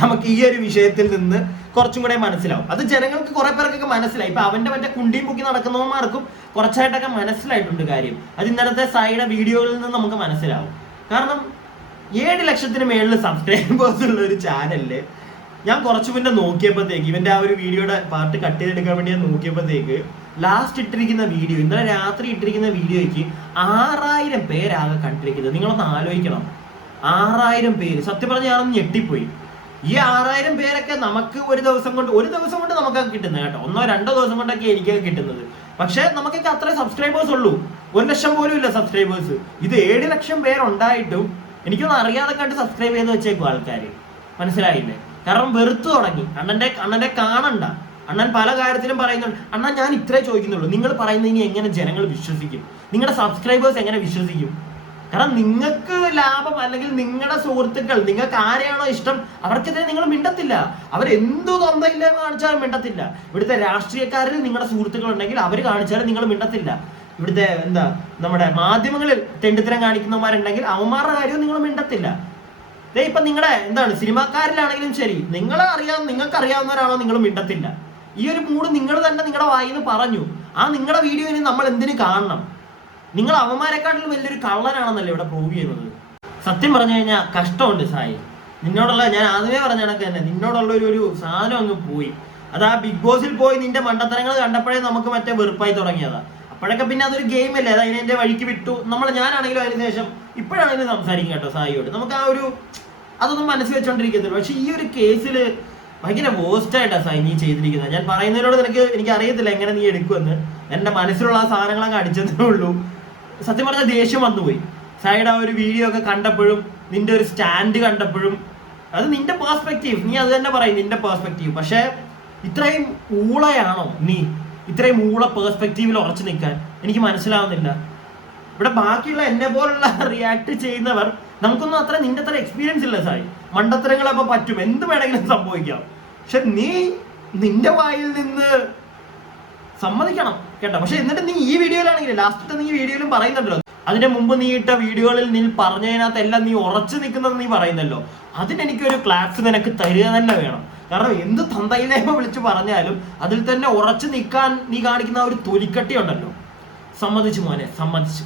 നമുക്ക് ഈ ഒരു വിഷയത്തിൽ നിന്ന് കുറച്ചും കൂടെ മനസ്സിലാവും. അത് ജനങ്ങൾക്ക് കുറെ പേർക്കൊക്കെ മനസ്സിലായി. ഇപ്പൊ അവന്റെ മറ്റേ കുണ്ടിയും പൊക്കി നടക്കുന്നവന്മാർക്കും കുറച്ചായിട്ടൊക്കെ മനസ്സിലായിട്ടുണ്ട് കാര്യം. അത് ഇന്നലത്തെ സായിയുടെ വീഡിയോകളിൽ നിന്ന് നമുക്ക് മനസ്സിലാവും. കാരണം 7 ലക്ഷത്തിന് മേളിൽ സബ്സ്ക്രൈബേഴ്സ് ഉള്ള ഒരു ചാനലില് ഞാൻ കുറച്ചു മുന്നേ നോക്കിയപ്പോഴത്തേക്ക്, ഇവന്റെ ആ ഒരു വീഡിയോയുടെ പാർട്ട് കട്ട് ചെയ്തെടുക്കാൻ വേണ്ടി ഞാൻ നോക്കിയപ്പോഴത്തേക്ക് ലാസ്റ്റ് ഇട്ടിരിക്കുന്ന വീഡിയോ, ഇന്നലെ രാത്രി ഇട്ടിരിക്കുന്ന വീഡിയോയ്ക്ക് 6000 പേരാകെ കണ്ടിരിക്കുന്നത്. നിങ്ങളൊന്ന് ആലോചിക്കണം, 6000 പേര്. സത്യം പറഞ്ഞാൽ ഞാനൊന്ന് ഞെട്ടിപ്പോയി. ഈ 6000 പേരൊക്കെ നമുക്ക് ഒരു ദിവസം കൊണ്ട് നമുക്കൊക്കെ കിട്ടുന്നത് കേട്ടോ. 1-2 ദിവസം കൊണ്ടൊക്കെ എനിക്കൊക്കെ കിട്ടുന്നത്. പക്ഷെ നമുക്കൊക്കെ അത്ര സബ്സ്ക്രൈബേഴ്സ് ഉള്ളൂ. 1 ലക്ഷം പോലും ഇല്ല സബ്സ്ക്രൈബേഴ്സ്. ഇത് 7 ലക്ഷം പേരുണ്ടായിട്ടും എനിക്കൊന്നും അറിയാതെ കണ്ട് സബ്സ്ക്രൈബ് ചെയ്ത് വെച്ചേക്കും ആൾക്കാർ. മനസ്സിലായില്ലേ? കാരണം വെറുത്തു തുടങ്ങി. അണ്ണന്റെ കാണണ്ട. അണ്ണൻ പല കാര്യത്തിലും പറയുന്നുണ്ട്, അണ്ണൻ ഞാൻ ഇത്രേ ചോദിക്കുന്നുള്ളൂ, നിങ്ങൾ പറയുന്നത് ഇനി എങ്ങനെ ജനങ്ങൾ വിശ്വസിക്കും? നിങ്ങളുടെ സബ്സ്ക്രൈബേഴ്സ് എങ്ങനെ വിശ്വസിക്കും? കാരണം നിങ്ങൾക്ക് ലാഭം, അല്ലെങ്കിൽ നിങ്ങളുടെ സുഹൃത്തുക്കൾ, നിങ്ങൾക്ക് ആരെയാണോ ഇഷ്ടം അവർക്കെതിരെ നിങ്ങൾ മിണ്ടത്തില്ല. അവരെന്തു തൊന്തയില്ല കാണിച്ചാലും മിണ്ടത്തില്ല. ഇവിടുത്തെ രാഷ്ട്രീയക്കാരിൽ നിങ്ങളുടെ സുഹൃത്തുക്കൾ ഉണ്ടെങ്കിൽ അവർ കാണിച്ചാലും നിങ്ങൾ മിണ്ടത്തില്ല. ഇവിടുത്തെ നമ്മുടെ മാധ്യമങ്ങളിൽ തെണ്ടിത്തരം കാണിക്കുന്നവന്മാരുണ്ടെങ്കിൽ അവന്മാരുടെ കാര്യവും നിങ്ങൾ മിണ്ടത്തില്ല. ഇപ്പൊ നിങ്ങളുടെ സിനിമാക്കാരിലാണെങ്കിലും ശരി, നിങ്ങൾക്ക് അറിയാവുന്നവരാണോ നിങ്ങൾ മിണ്ടത്തില്ല. ഈ ഒരു മൂഡ് നിങ്ങൾ തന്നെ നിങ്ങളുടെ വായിന്ന് പറഞ്ഞു. ആ നിങ്ങളുടെ വീഡിയോയിൽ നമ്മൾ എന്തിനു കാണണം? നിങ്ങൾ അവന്മാരെക്കാട്ടിലും വലിയൊരു കള്ളനാണെന്നല്ലേ ഇവിടെ പ്രൂവ് ചെയ്യുന്നത്. സത്യം പറഞ്ഞു കഴിഞ്ഞാൽ കഷ്ടമുണ്ട് സായി. നിന്നോടുള്ള, ഞാൻ ആദ്യമേ പറഞ്ഞ കണക്ക് തന്നെ, നിന്നോടുള്ള ഒരു സാധനം അങ്ങ് പോയി. അത് ആ ബിഗ് ബോസിൽ പോയി നിന്റെ മണ്ടത്തരങ്ങൾ കണ്ടപ്പോഴേ നമുക്ക് മറ്റേ വെറുപ്പായി തുടങ്ങിയതാ. അപ്പോഴൊക്കെ പിന്നെ അതൊരു ഗെയിം അല്ലേ, അത് അതിനെ വഴിക്ക് വിട്ടു. ഞാനാണെങ്കിലും അതിന് ശേഷം ഇപ്പോഴാണെങ്കിലും സംസാരിക്കും കേട്ടോ സായിയോട്. നമുക്ക് അതൊന്നും മനസ്സിൽ വെച്ചോണ്ടിരിക്കത്തില്ല. പക്ഷെ ഈ ഒരു കേസിൽ ഭയങ്കര വേസ്റ്റായിട്ടാണ് സായി നീ ചെയ്തിരിക്കുന്നത്. ഞാൻ പറയുന്നതിനോട് എനിക്ക് അറിയത്തില്ല എങ്ങനെ നീ എടുക്കുമെന്ന്. എന്റെ മനസ്സിലുള്ള ആ സാധനങ്ങളൊക്കെ അടിച്ചതേ ഉള്ളൂ. സത്യം പറഞ്ഞാൽ ദേഷ്യം വന്നുപോയി. സായിയുടെ ആ ഒരു വീഡിയോ ഒക്കെ കണ്ടപ്പോഴും, നിന്റെ ഒരു സ്റ്റാൻഡ് കണ്ടപ്പോഴും, അത് നിന്റെ പേഴ്സ്പെക്റ്റീവ്, നീ അത് തന്നെ പറയും, നിന്റെ പേഴ്സ്പെക്റ്റീവ്. പക്ഷെ ഇത്രയും ഊളയാണോ നീ? ഇത്രയും ഊള പേഴ്സ്പെക്റ്റീവിൽ ഉറച്ചു നിൽക്കാൻ എനിക്ക് മനസ്സിലാവുന്നില്ല. ഇവിടെ ബാക്കിയുള്ള എന്നെ പോലുള്ള റിയാക്ട് ചെയ്യുന്നവർ, നമുക്കൊന്നും നിന്റെ അത്ര എക്സ്പീരിയൻസ് ഇല്ല സായി. മണ്ടത്തരങ്ങളൊക്കെ പറ്റും, എന്ത് വേണമെങ്കിലും സംഭവിക്കാം. പക്ഷെ നിന്റെ വായിൽ നിന്ന് സമ്മതിക്കണം കേട്ടോ. പക്ഷെ എന്നിട്ട് നീ ഈ വീഡിയോയിലാണെങ്കിൽ, ലാസ്റ്റത്തെ നീ വീഡിയോയിലും പറയുന്നുണ്ടല്ലോ, അതിന്റെ മുമ്പ് നീ ഇട്ട വീഡിയോകളിൽ നീ പറഞ്ഞതിനകത്ത് എല്ലാം നീ ഉറച്ചു നിൽക്കുന്നത് നീ പറയുന്നല്ലോ, അതിനെനിക്കൊരു ക്ലാപ്സ് നിനക്ക് തരിക തന്നെ വേണം. കാരണം എന്ത് തന്തയിലേമ വിളിച്ച് പറഞ്ഞാലും അതിൽ തന്നെ ഉറച്ചു നിൽക്കാൻ നീ കാണിക്കുന്ന ആ ഒരു തൊലിക്കട്ടി ഉണ്ടല്ലോ. സമ്മതിച്ചു മോനെ, സമ്മതിച്ചു.